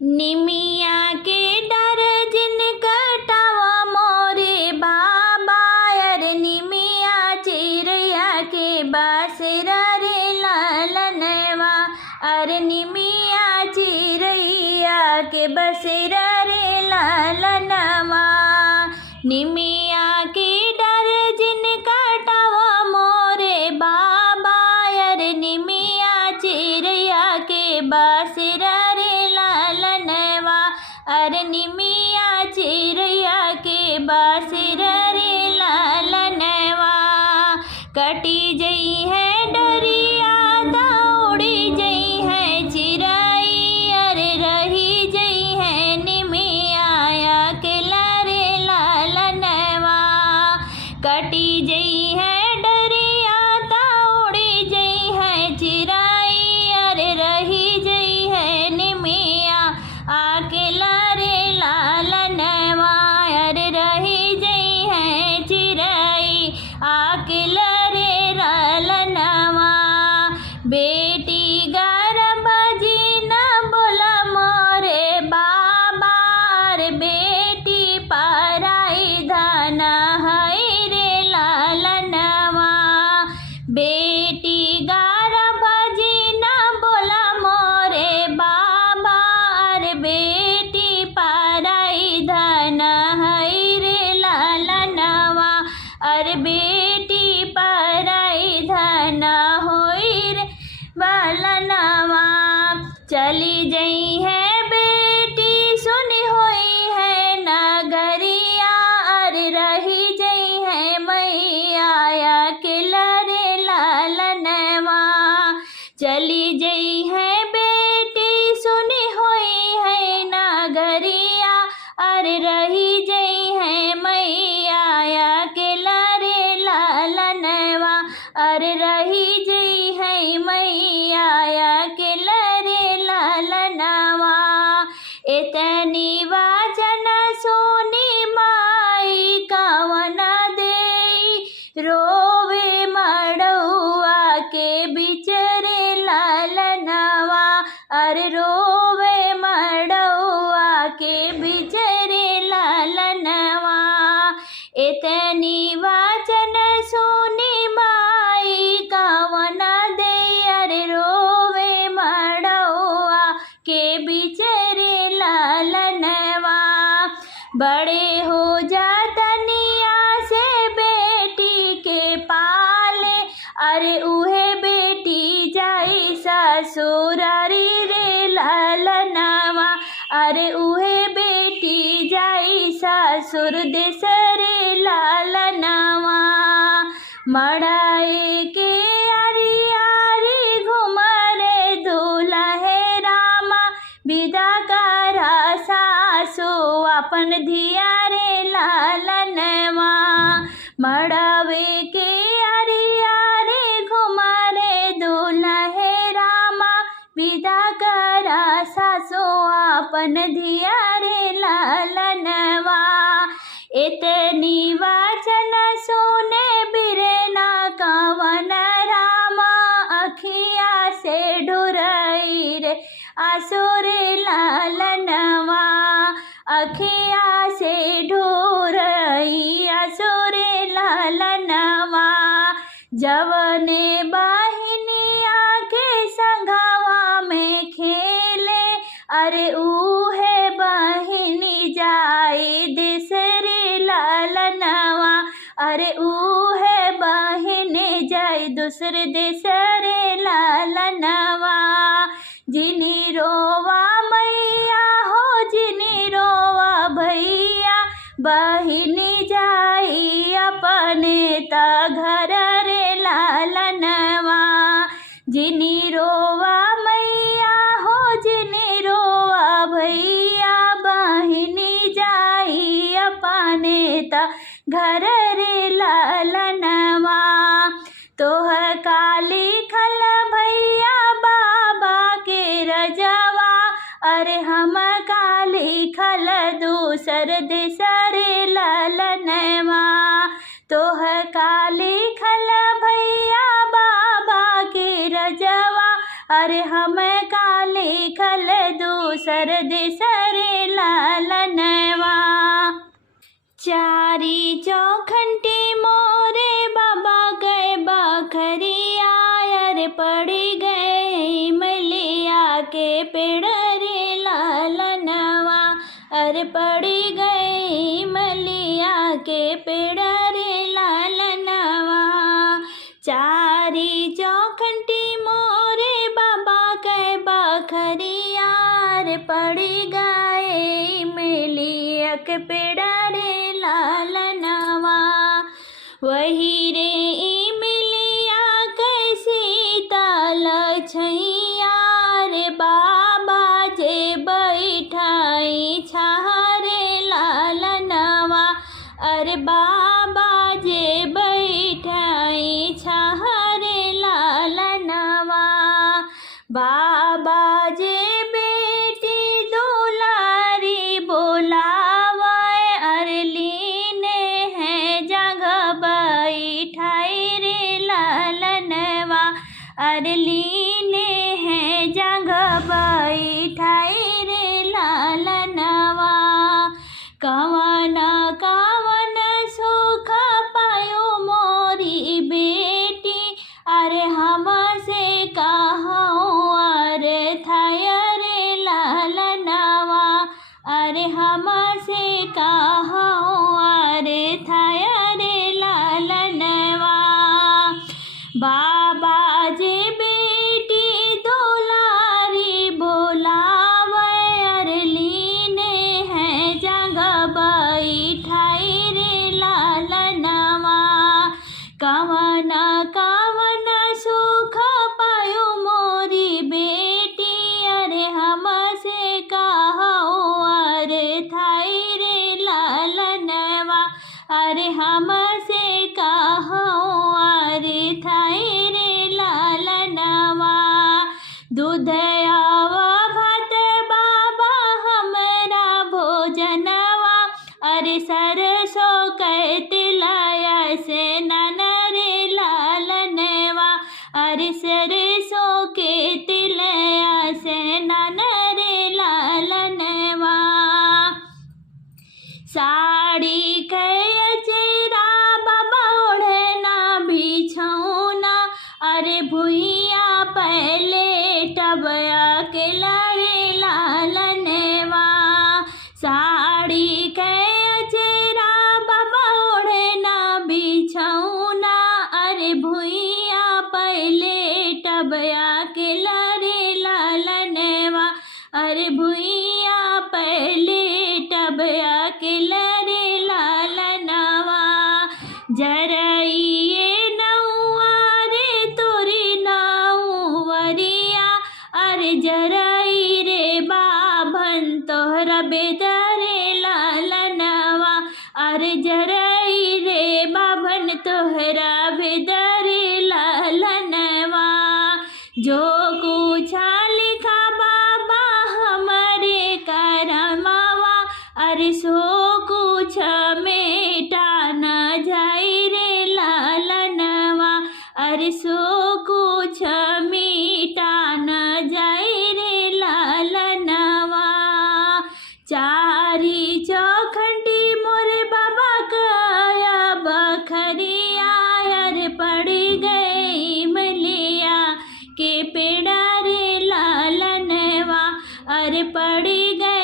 निमिया के डर जिन कटावा मोरे बाबा, अरे निमिया चिड़िया के बासरा रे लालनवा, अरे निमिया चिड़िया के बसरा रे लालनवा। निमिया के डर जिन कटावा मोरे बाबा, अरे निमिया चिड़िया के बासरा रे लालनवा, अरे निमिया चिड़िया के बासरा रे लालनवा। कटी जई है डरिया दौड़ी जई है चिराई, अरे रही जई है निमिया के लारे लालनवा। कटी जई है डरिया दौड़ी जई है चिराई, अरे रही जई है निमिया आके लारे लालनवा, अरे रही जई है चिराई आके लारे लालनवा। बेटी गर्भ जी न बोला मोरे बाबा, अरे बेटी पराई धन है रे लालनवा। बेटी गर्भ जी न बोला मोरे बाबा, अरे बेटी पराई धन है रे लालनवा, अरे बेटी पराई धन होई रे लालनवा। चली जई है बेटी सुनी होई है नगरिया, अरे रही जई है मैया के लारे लालनवा। चली जई है बेटी सुनी होई है नगरिया, अरे रही जई है मैया के लारे लालनवा, अरे रही जई है मैया के लारे लालनवा। इतनी वाचन सोनी माई कवन देई, रोवे मड़ुआ के बिचरे लालनवा, अरे रोवे मड़ुआ के बिचरे लालनवा। इतनी वाचन सोनी माई कवन देई, अरे रोवे मड़ुआ के बिचरे लालनवा। बड़े हो जातनिया से बेटी के पाले, अरे उहे बेटी जाई ससुरारी रे लालनवा, अरे उहे बेटी जाई ससुर देश रे लालनवा। मड़ाए के आरी आरी घुमरे दुल्हे रामा, विदा करा सासु अपन धिया रे लालनवा। मड़ावे के आरी आरी घुमरे दुल्हे रामा, विदा करा सासु अपन धिया रे लालनवा। इतनी वाचन सोने बिरना कवन रामा, अखिया से ढुरई रे आंसू रे लालनवा, अखिया से ढुरई आंसू रे लालनवा। जवने बाहिनिया के संघवा में खेले, अरे उहे बहिनी जाई देश रे लालनवा, अरे उहे बहिनी जाई दूसरे देश रे लालनवा। जिनी रोवा मैया हो जिनी रोवा भैया, बहिनी जाई अपने ता घर रे लालनवा। जिनी रोवा मैया हो जिनी रोवा भैया, बहिनी जाई अपने ता घर रे लालनवा। तोह काली खल भैया बाबा के रजवा, अरे हम काली खल दूसर देश रे लालनवा। तोह काली खल भैया बाबा के रजवा, अरे हम काली खल दू सरद सरे लालनवा। चारी चौखंटी मोरे बाबा गए बखरिया, अरे पड़ी गए मलिया के पेड़ रे लालनवा, अरे पड़ी गई मलिया के पेड़ रे लालनवा। चारी चौखंटी मोरे बाबा के बखरिया, अरे पड़ी गए मलिया के पेड़ रे लालनवा। वही रे इमलिया कैसी ताल छैया, रे बाबा जे बैठाई छारे लालनवा, अरे बाबा जे बैठाई छारे लालनवा। बाबा जे बेटी दुलारी बोलावे, अरे लीने हैं जगह बैठाई रे लालनवा, अरे लीने हैं जगह बैठाई रे लालनवा। कवन कवन सुख पायो मोरी बेटी, अरे हमसे कहूँ अरे थाय रे लालनवा, अरे हमसे कहूँ अरे थाय रे लालनवा। बाबा जे बेटी दुलारी बोलावे, अरे लीने हैं जगह बैठाई रे लालनवा। कवन कवन सुख पायो मोरी बेटी, अरे हमसे कहूँ अरे थाई रे लालनवा, अरे हमसे कहूँ अरे थाई रे लालनवा। दूधयावा भात बाबा हमरा भोजनवा, अरे सरसों के तिलया से नन रे लालनवा, अरे सरसों के तिलया से नन रे लालनवा। साड़ी के अचेरा बाबा ओढ़ना बिछौना, अरे भुइया पहले टबया के लरे लालनवा। साड़ी के अचेरा बाबा ओढ़ना बिछौना, अरे भुइया पहले टबया के लरे लालनवा, अरे भुइया पहले टबया के लरे लालनवा। जरइए नौआ रे तोरी नौवरिया, अरे जरई रे बाभन तोहरा बेदरे लालनवा, अरे जरई रे बाभन तोहरा बेदरे लालनवा। जो कुछ लिखा बाबा हमरे करमवा, अरे सो कुछ मेटा न जाई रे लालनवा, अरे सो कुछ मीटा न जाई रे लालनवा। चारी चौखंटी मोरे बाबा गया बखरिया, अरे पड़ी गई मलिया के पेड़ रे लालनवा, अरे पड़ी गई